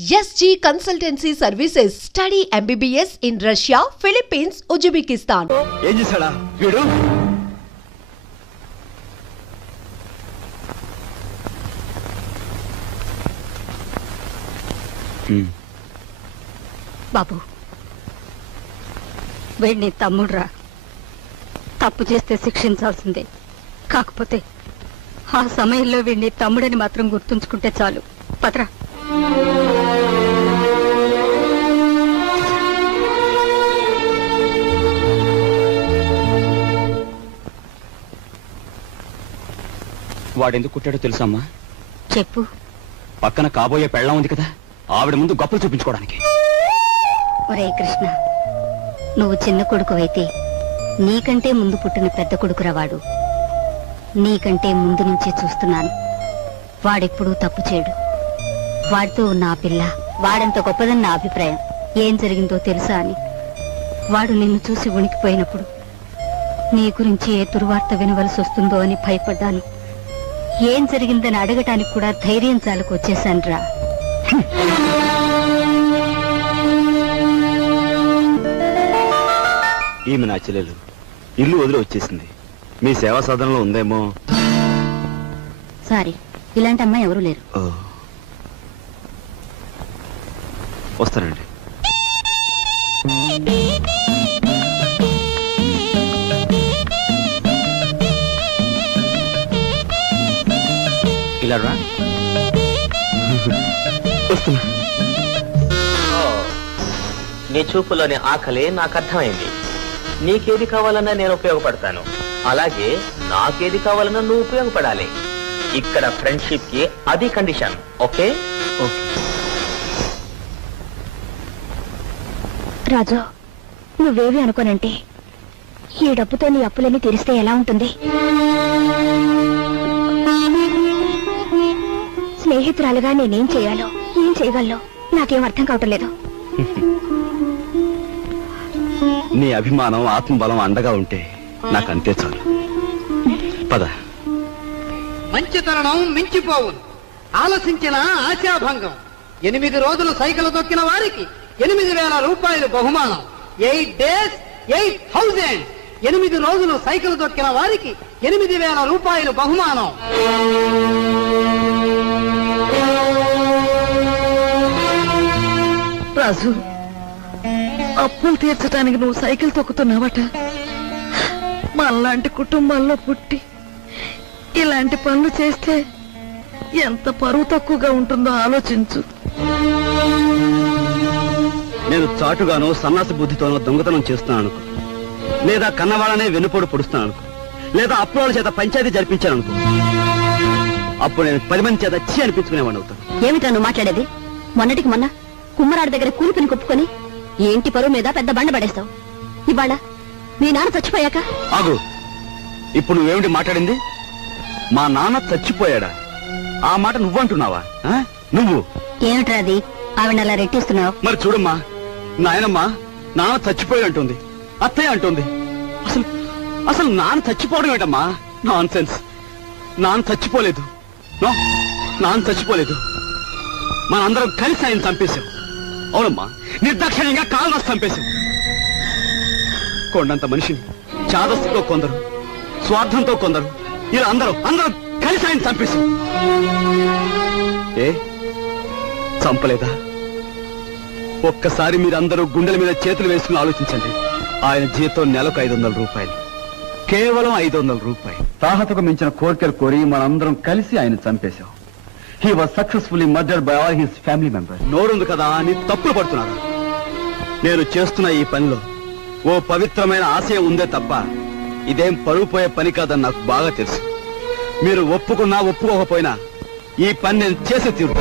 SG Consultancy Services. Study MBBS in Russia, Philippines, Uzbekistan. ఏం చేశాడా వీడు? బాబు, వీడిని తమ్ముడురా. తప్పు చేస్తే శిక్షించాల్సిందే. కాకపోతే ఆ సమయంలో వీడిని తమ్ముడని మాత్రం గుర్తుంచుకుంటే చాలు. పత్రా. వాడెందుకు కుట్టాడో తెలుసమ్మా? చెప్పు. పక్కన కాబోయే పెళ్ళం ఉంది కదా, ఆవిడ ముందు గొప్పలు చూపించుకోవడానికి. ఒరే కృష్ణ, నువ్వు చిన్న కొడుకువైతే నీకంటే ముందు పుట్టిన పెద్ద కొడుకురవాడు. నీకంటే ముందు నుంచే చూస్తున్నాను. వాడెప్పుడూ తప్పు చేయడు. వాడితో ఉన్న ఆ పిల్ల వాడంత గొప్పదని నా అభిప్రాయం. ఏం జరిగిందో తెలుసా అని. వాడు నిన్ను చూసి ఉనికిపోయినప్పుడు నీ గురించి ఏ దుర్వార్త వినవలసి వస్తుందో అని భయపడ్డాను. ఏం జరిగిందని అడగటానికి కూడా ధైర్యం చాలకు వచ్చేశానురా. ఈమె నా చెల్లెలు ఇల్లు వదిలి వచ్చేసింది. మీ సేవా సాధనలో ఉందేమో. సారీ, ఇలాంటి అమ్మాయి ఎవరూ లేరు. వస్తానండి. ఇలా రా. వస్తున్నా. నీ చూపులోని ఆకలి నాకు అర్థమైంది. నీకేది కావాలన్నా నేను ఉపయోగపడతాను, అలాగే నాకేది కావాలన్నా నువ్వు ఉపయోగపడాలి. ఇక్కడ ఫ్రెండ్షిప్ కి అది కండిషన్. ఓకే? రాజు, నువ్వేవి అనుకోనంటే ఈ డబ్బుతో నీ అప్పులన్నీ తీరిస్తే ఎలా ఉంటుంది? స్నేహితురాలుగా నేనేం చేయాలో, ఏం చేయగలను నాకేం అర్థం కావటం లేదు. నీ అభిమానం, ఆత్మబలం అండగా ఉంటే నాకంతే చాలు. పద. మంచితనం మించిపోవును, ఆలసించిన ఆశాభంగం. 8 రోజులు సైకిల్ తొక్కిన వారికి 8,000 రూపాయలు బహుమానం. 8 days 8,000. 8 రోజులు సైకిల్ తొక్కిన వారికి 8,000 రూపాయలు బహుమానం. రాజు, అప్పులు తీర్చడానికి నువ్వు సైకిల్ తొక్కుతున్నావట. మనలాంటి కుటుంబాల్లో పుట్టి ఇలాంటి పనులు చేస్తే ఎంత పరువు తక్కువగా ఉంటుందో ఆలోచించు. నేను చాటుగానో సన్నాసి బుద్ధితోనో దొంగతనం చేస్తున్నాను అనుకో, లేదా కన్నవాళ్ళనే వెన్నుపోటు పొడుస్తున్నాను అనుకో, లేదా అప్పుల చేత పంచాయతీ జరిపించాను అనుకో, అప్పుడు నేను 10 మంది చేత చీ అనిపించుకునేవాడిని అవుతాను. ఏమిటా నువ్వు మాట్లాడేది? మొన్నటికి మొన్న కుమ్మరాడి దగ్గర కూలిపిని కొప్పుకొని ఏంటి పరువు మీద పెద్ద బండ పడేస్తావు. ఇవాళ మీ నాన్న చచ్చిపోయాక. ఆగు, ఇప్పుడు నువ్వేమిటి మాట్లాడింది? మా నాన్న చచ్చిపోయాడా? ఆ మాట నువ్వంటున్నావా? నువ్వు ఏమిట్రా అది? ఆవిడ అలా రెట్టిస్తున్నావు. మరి చూడమ్మా, నాయనమ్మా నాన్న చచ్చిపోయి అంటుంది, అత్తయ్య అంటుంది. అసలు అసలు నాన్న చచ్చిపోవడం ఏంటమ్మా? Non sense. నాన్న చచ్చిపోలేదు. నాన్న చచ్చిపోలేదు. మనందరం కలిసి ఆయన చంపేశాం. అవునమ్మా, నిర్దాక్షిణ్యంగా కాలు రాసి చంపేశాం. కొండంత మనిషిని చాదస్తుతో కొందరు, స్వార్థంతో కొందరు, ఇలా అందరూ కలిసి ఆయన చంపేశాం. ఏ చంపలేదా? ఒక్కసారి మీరందరూ గుండెల మీద చేతులు వేసుకుని ఆలోచించండి. ఆయన జీతం నెలకు 500 రూపాయలు, కేవలం 500 రూపాయలు. తాహతకు మించిన కోరికలు కోరి మనందరం కలిసి ఆయన చంపేశాం. He was successfully murdered by all his family members. నోరుంది కదా అని తప్పులు పడుతున్నారు. నేను చేస్తున్న ఈ పనిలో ఓ పవిత్రమైన ఆశయం ఉందే తప్ప ఇదేం పరువుపోయే పని కాదని నాకు బాగా తెలుసు. మీరు ఒప్పుకున్నా ఒప్పుకోకపోయినా ఈ పని నేను చేసే తీరు.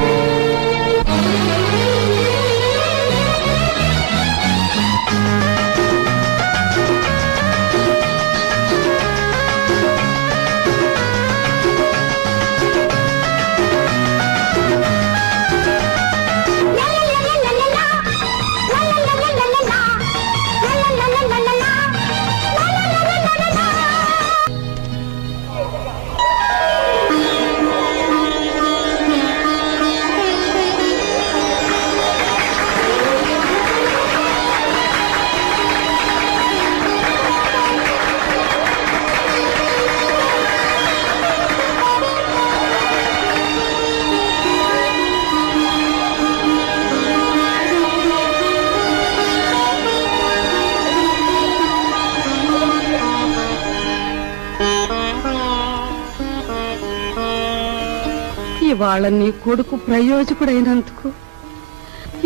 ఇవాళ నీ కొడుకు ప్రయోజకుడైనందుకు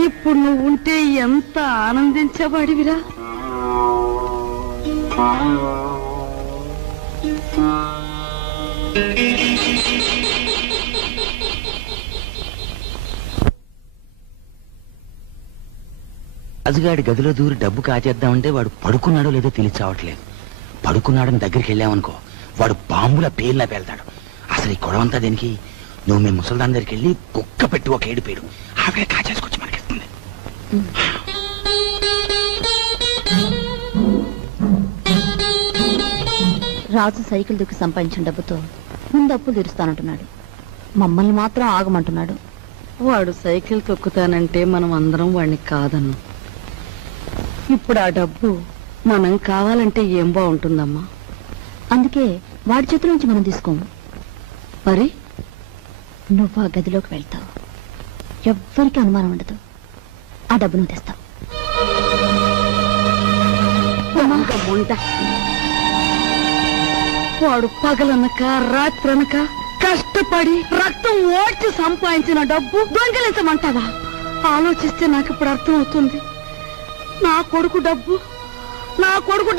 ఇప్పుడు నువ్వు ఉంటే ఎంత ఆనందించేవాడివిరా. రాజుగాడి గదిలో దూరి డబ్బు కాచేద్దామంటే వాడు పడుకున్నాడో లేదో తెలియచావట్లేదు. పడుకున్నాడని దగ్గరికి వెళ్ళామనుకో వాడు బాంబుల పేర్లా పేల్తాడు. అసలు ఈ గొడవంతా దేనికి? నువ్వు మేము ముసల్దాన్ దగ్గరికి వెళ్ళి కుక్క పెట్టి ఒక ఏడుపేడు ఆవిడ కాచేసుకొచ్చి మనకిస్తుంది. రాజు సైకిల్ దుక్కి సంపాదించిన డబ్బుతో ముందు అప్పులు తీరుస్తానంటున్నాడు. మమ్మల్ని మాత్రం ఆగమంటున్నాడు. వాడు సైకిల్ తొక్కుతానంటే మనం అందరం వాడిని కాదన్నాం. ఇప్పుడు ఆ డబ్బు మనం కావాలంటే ఏం బాగుంటుందమ్మా? అందుకే వాడి చేతుల నుంచి మనం తీసుకోము. మరి నువ్వు ఆ గదిలోకి వెళ్తావు, ఎవ్వరికి అనుమానం ఉండదు. ఆ డబ్బు నువ్వు తెస్తావు. వాడు పగలనక రాత్రనక కష్టపడి రక్తం ఓడ్చి సంపాదించిన డబ్బు దొంగిలించమంటావా? ఆలోచిస్తే నాకు ఇప్పుడు అర్థం అవుతుంది. నా కొడుకు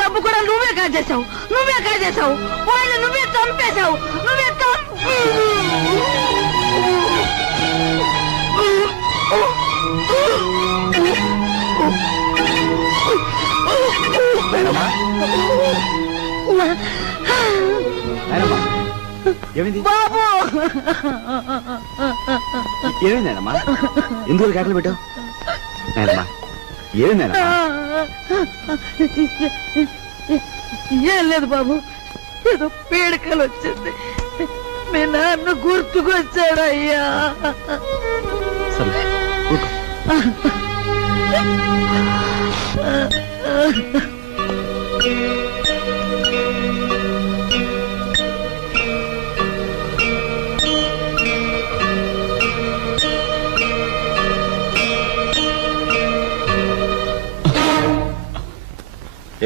డబ్బు కూడా నువ్వే కాజేశావు. వాళ్ళు నువ్వే చంపేశావు. బాబు ఏమైందమ్మా? ఎందుకు కేకలు పెట్టావు? నాయనమ్మా ఏమైందమ్మా? ఏం లేదు బాబు, ఏదో పీడకలు వచ్చింది. మీ నాన్న గుర్తుకొచ్చాడయ్యా. సరే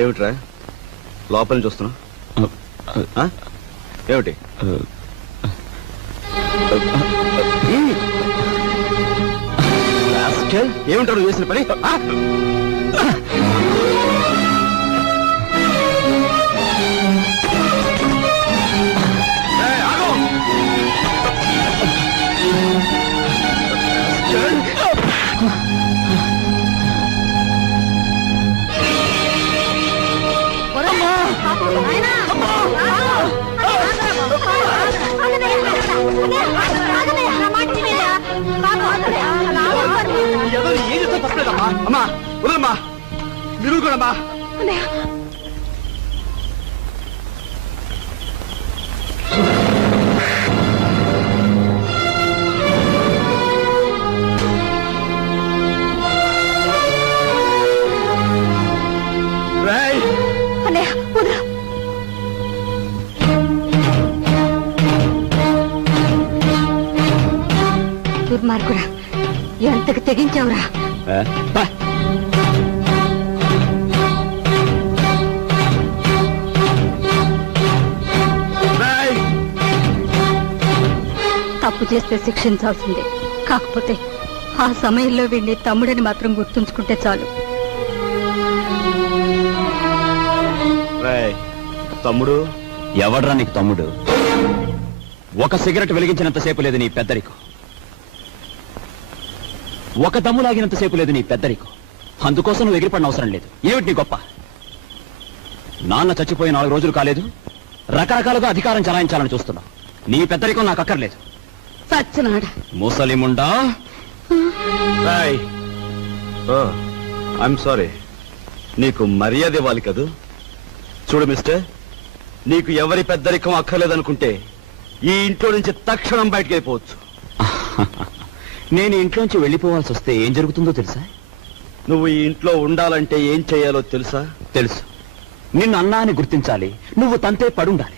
ఏమిట్రా లోపల నుంచి వస్తున్నా? ఏమిటి ఏమిటారు చేసిన పని? ఏం చేస్తా తప్పలేదమ్మా. అమ్మా వదలమ్మా, మీరు కూడా అమ్మా. దుర్మార్గుడా, ఎంతకు తెగించావురా? తప్పు చేస్తే శిక్షించాల్సిందే. కాకపోతే ఆ సమయంలో వీడిని తమ్ముడని మాత్రం గుర్తుంచుకుంటే చాలు. తమ్ముడు ఎవడ్రా నీకు తమ్ముడు? ఒక సిగరెట్ వెలిగించినంతసేపు లేదు నీ పెద్దరికం, ఒక దమ్ము లాగినంతసేపు లేదు నీ పెద్దరికం. అందుకోసం నువ్వు ఎగిరిపడిన అవసరం లేదు. ఏమిటి నీ గొప్ప? నాన్న చచ్చిపోయి 4 రోజులు కాలేదు, రకరకాలుగా అధికారం చలాయించాలని చూస్తున్నావు. నీ పెద్దరికం నాకు అక్కర్లేదు. సచ్చినాడా ముసలిముండా. ఐఎమ్ సారీ, నీకు మర్యాద ఇవ్వాలి కదూ. చూడు మిస్టర్, నీకు ఎవరి పెద్దరికం అక్కర్లేదనుకుంటే ఈ ఇంట్లో నుంచి తక్షణం బయటకు అయిపోవచ్చు. నేను ఇంట్లోంచి వెళ్ళిపోవాల్సి వస్తే ఏం జరుగుతుందో తెలుసా? నువ్వు ఈ ఇంట్లో ఉండాలంటే ఏం చేయాలో తెలుసా? తెలుసు. నిన్ను అన్నా అని గుర్తించాలి, నువ్వు తంతే పడుండాలి.